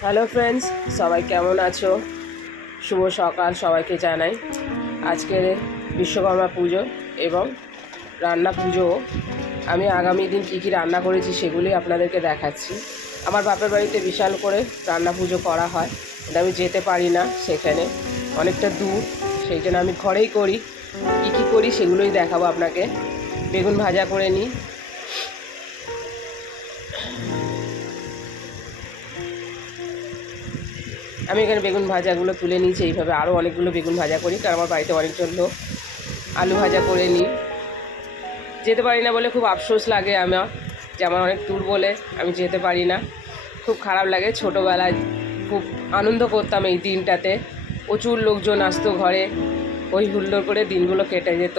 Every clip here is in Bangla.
হ্যালো ফ্রেন্ডস সবাই কেমন আছো? শুভ সকাল সবাইকে জানাই। আজকের বিশ্বকর্মা পুজো এবং রান্না পুজো। আমি আগামী দিন কী কী রান্না করেছি সেগুলি আপনাদেরকে দেখাচ্ছি। আমার বাপের বাড়িতে বিশাল করে রান্না পুজো করা হয়। কিন্তু আমি যেতে পারি না সেখানে। অনেকটা দূর। সেই জন্য আমি ঘরেই করি। কী কী করি সেগুলোই দেখাবো আপনাকে। বেগুন ভাজা করে নিই। আমি এখানে বেগুন ভাজাগুলো তুলে নিয়েছি, এইভাবে আরও অনেকগুলো বেগুন ভাজা করি, কারণ আমার বাড়িতে অনেকজন লোক আলু ভাজা করে নিই। যেতে পারি না বলে খুব আফসোস লাগে আমার, যে আমার অনেক দূর বলে আমি যেতে পারি না। খুব খারাপ লাগে, ছোটোবেলায় খুব আনন্দ করতাম এই দিনটাতে। প্রচুর লোকজন আসতো ঘরে, ওই হুল্লোড় করে দিনগুলো কেটে যেত।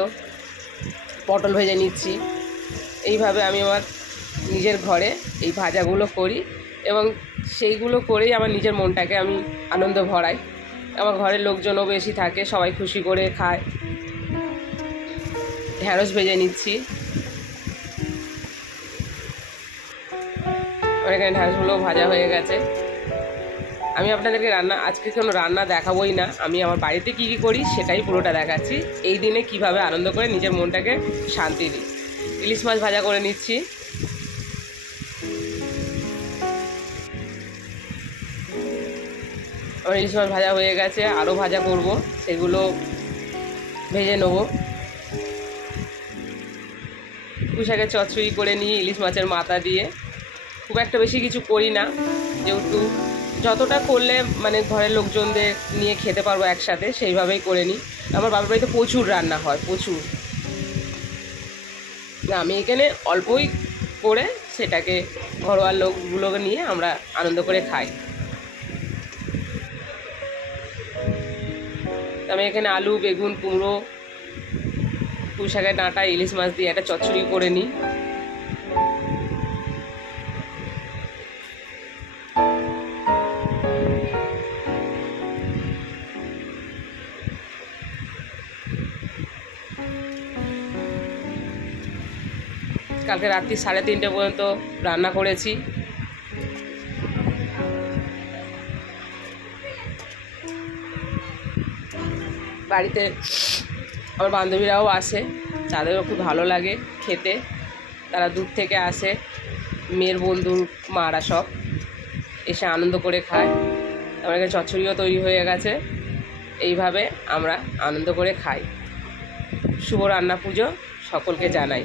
পটল ভেজে নিচ্ছি। এইভাবে আমি আমার নিজের ঘরে এই ভাজাগুলো করি এবং সেইগুলো করেই আমার নিজের মনটাকে আমি আনন্দ ভরাই। আমার ঘরের লোকজনও বেশি থাকে, সবাই খুশি করে খায়। ঢ্যাঁড়স ভেজে নিচ্ছি। এখানে ঢ্যাঁড়সগুলো ভাজা হয়ে গেছে। আমি আপনাদেরকে রান্না, আজকে কোনো রান্না দেখাবোই না। আমি আমার বাড়িতে কী কী করি সেটাই পুরোটা দেখাচ্ছি। এই দিনে কীভাবে আনন্দ করে নিজের মনটাকে শান্তি দিই। ইলিশ মাছ ভাজা করে নিচ্ছি। ইলিশ মাছ ভাজা হয়ে গেছে, আরও ভাজা করব, সেগুলো ভেজে নেব। পুঁশাকের চচ্চড়ি করে নিই, ইলিশ মাছের মাথা দিয়ে। খুব একটা বেশি কিছু করি না, যেহেতু যতটা করলে মানে ঘরের লোকজনদের নিয়ে খেতে পারব একসাথে, সেইভাবেই করে নিই। আমার বাবার বাড়িতে প্রচুর রান্না হয়, প্রচুর। না, আমি এখানে অল্পই করে সেটাকে ঘরোয়া লোকগুলোকে নিয়ে আমরা আনন্দ করে খাই। আমি এখানে আলু, বেগুন, কুমড়ো পুঁই শাকের ডাঁটা, ইলিশ মাছ দিয়ে একটা চচ্চড়ি করে নিই। কালকে রাত্রি সাড়ে তিনটে পর্যন্ত রান্না করেছি। বাড়িতে আমার বান্ধবীরাও আসে, তাদেরও খুব ভালো লাগে খেতে। তারা দূর থেকে আসে, মেয়ের বন্ধু, মারা সব এসে আনন্দ করে খায়। আমার এখানে চচ্চড়িও তৈরি হয়ে গেছে, এইভাবে আমরা আনন্দ করে খাই। শুভ রান্না পুজো সকলকে জানাই।